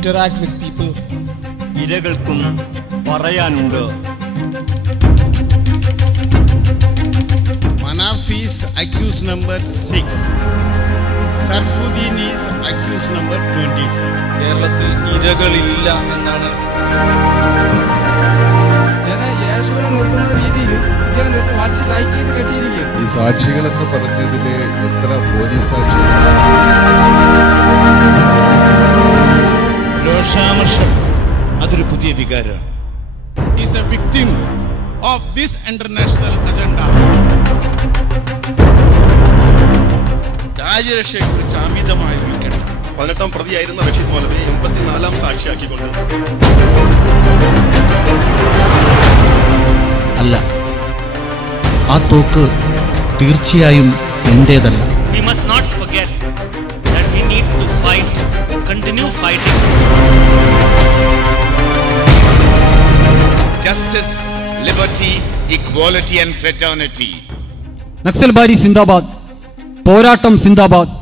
interact with people. ഇരകൾക്കും പറയാനുണ്ട്. Manaf is accused number 6. Sarfuddin is accused number 27. കേരളത്തിൽ ഇരകളില്ല എന്നാണ്. ഈ സാക്ഷികൾ എന്ന് പറഞ്ഞതില് എത്ര പോലീസ് സാക്ഷികൾ? രോഷാമർഷം അതൊരു പുതിയ വികാരമാണ്. Is a victim of this international agenda. രാജ്യരക്ഷയെക്കുറിച്ച് അമിതമായ ഉത്കണ്ഠ. 18ാം പ്രതിയായിരുന്ന റഷീദ് മൗലവിയെ 84ാം സാക്ഷിയാക്കിക്കൊണ്ട് അല്ല, ആ തോക്ക് തീർച്ചയായും എന്റേതല്ല. We must not forget that we need to fight, continue fighting. Justice, liberty, equality and fraternity. Naxalbari സിന്ദാബാദ്, പോരാട്ടം സിന്ദാബാദ്.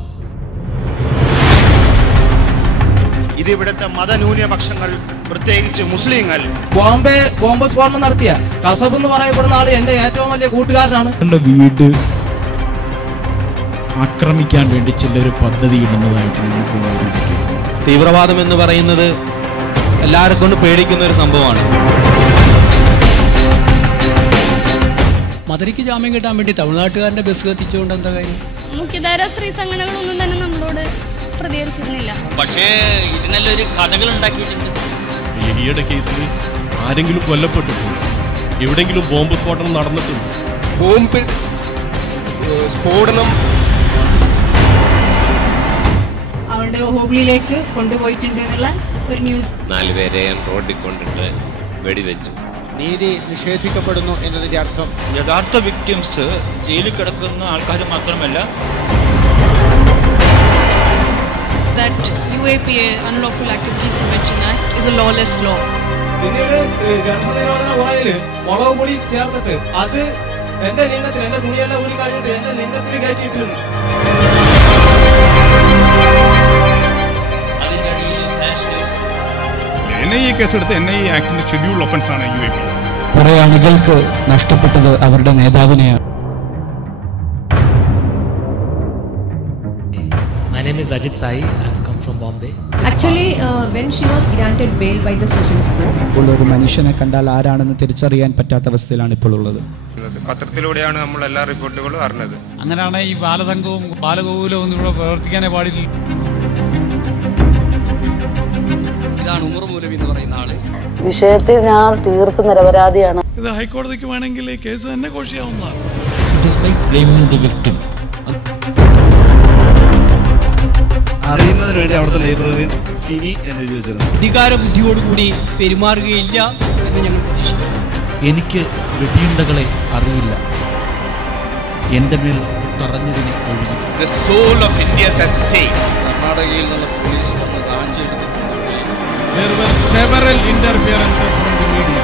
ഇതിവിടുത്തെ മതന്യൂനപക്ഷങ്ങൾ, പ്രത്യേകിച്ച് മുസ്ലിങ്ങൾ. ബോംബെ ബോംബ് സ്ഫോടനം നടത്തിയ കസബ് എന്ന് പറയപ്പെടുന്ന ആള് എന്റെ ഏറ്റവും വലിയ കൂട്ടുകാരനാണ്. എന്റെ വീട് ആക്രമിക്കാൻ വേണ്ടി ചിലർ പദ്ധതി ഇടുന്നതായിട്ട് ഞങ്ങൾക്ക് തീവ്രവാദം എന്ന് പറയുന്നത് എല്ലാവരും കൊണ്ട് പേടിക്കുന്ന ഒരു സംഭവമാണ്. മദരിക്ക് ജാമ്യം കിട്ടാൻ വേണ്ടി തമിഴ്നാട്ടുകാരന്റെ ബസ് കത്തിച്ചുകൊണ്ട് എന്താ കാര്യം? മുഖ്യധാര സ്ത്രീ സംഘടനകളൊന്നും തന്നെ നമ്മളോട് പ്രതികരിച്ചിരുന്നില്ല. പക്ഷേ ഇതിനെല്ലൊരു കഥകൾ ഉണ്ടാക്കിയിട്ടുണ്ട്. ഈയിടെ കേസിൽ ആരെങ്കിലും കൊല്ലപ്പെട്ടിട്ടുണ്ട്, എവിടെയെങ്കിലും ബോംബ് സ്ഫോടനം നടന്നിട്ടുണ്ട്. ബോംബ് സ്ഫോടനം അവരുടെ ഹോബിയിലേക്ക് കൊണ്ടുപോയിട്ടുണ്ട് എന്നുള്ള ഒരു ന്യൂസ്. 4 പേരെ റോഡിൽ കൊണ്ടിട്ട് വെടിവെച്ചു. നീതി നിഷേധിക്കപ്പെടുന്നു എന്നതിന്റെ അർത്ഥം യഥാർത്ഥ വിക്ടിംസ് ജയിലിൽ കിടക്കുന്ന ആൾക്കാർ മാത്രമല്ല. That UAPA Unlawful Activities Prevention Act is a lawless law. പിന്നീട് ഗർഭനിരോധന മുറയില് മുളക് പൊടി ചേർത്തിട്ട് അത് എന്റെ ലിംഗത്തിൽ, എന്റെ തുണിയെല്ലാം ഊരി കഴിഞ്ഞിട്ട് എന്റെ ലിംഗത്തിൽ കയറ്റിയിട്ടുണ്ട്. NIA കേസെടുത്ത് NIA ആക്ടിന്റെ ഷെഡ്യൂൾ ഒഫൻസ് ആണ് UAP. കുറെ അണികൾക്ക് നഷ്ടപ്പെട്ടത് അവരുടെ നേതാവിനെയാണ്. My name is Ajit Sai. I have come from Bombay. Actually, when she was granted bail by the Sessions Court, ഇപ്പോൾ ഒരു മനുഷ്യനെ കണ്ടാൽ ആരാണെന്ന് തിരിച്ചറിയാൻ പറ്റാത്ത അവസ്ഥയിലാണ് ഇപ്പോൾ ഉള്ളത്. പത്രത്തിലൂടെയാണ് നമ്മൾ എല്ലാ റിപ്പോർട്ടുകളും അറിഞ്ഞത്. അങ്ങനെയാണ് ഈ ബാലസംഘവും ബാലഗോകുലവും ഒന്നും ഇവിടെ പ്രവർത്തിക്കാനേ പാടില്ല. ഇതാണ് ഉമർ മൗലവി എന്ന് പറയുന്ന ആള്. വിഷയത്തിൽ ഞാൻ തീർത്തും നിരപരാധിയാണ്. ഇത് ഹൈക്കോടതിക്ക് വേണമെങ്കിൽ ഈ കേസ് തന്നെ ഘോഷിക്കാവുന്നതാണ്. അറിയുന്നതിന് വേണ്ടി അവിടുത്തെ ലൈബ്രറിയിൽ CV എന്ന് എഴുതി വെച്ചിരുന്നു. അധികാര ബുദ്ധിയോടുകൂടി പെരുമാറുകയില്ല എന്ന് ഞങ്ങൾ പ്രതീക്ഷിക്കുന്നു. എനിക്ക് വെടിയുണ്ടകളെ അറിയില്ല, എന്റെ മേൽ തറഞ്ഞതിനെ ഒഴികെ. The soul of India is at stake. കർണാടകയിൽ നിന്ന് പോലീസ് വന്ന് ഗാഞ്ചി എടുത്തിട്ടുണ്ടെങ്കിൽ There were several interferences from the media.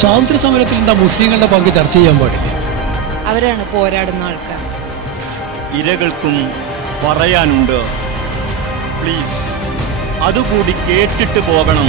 സ്വാതന്ത്ര്യ സമരത്തിൽ എന്താ മുസ്ലിങ്ങളുടെ പങ്ക് ചർച്ച ചെയ്യാൻ പാടില്ല? അവരാണ് പോരാടുന്ന ആൾക്കാർ. ഇരകൾക്കും പറയാനുണ്ട്. പ്ലീസ് അതുകൂടി കേട്ടിട്ട് പോകണം.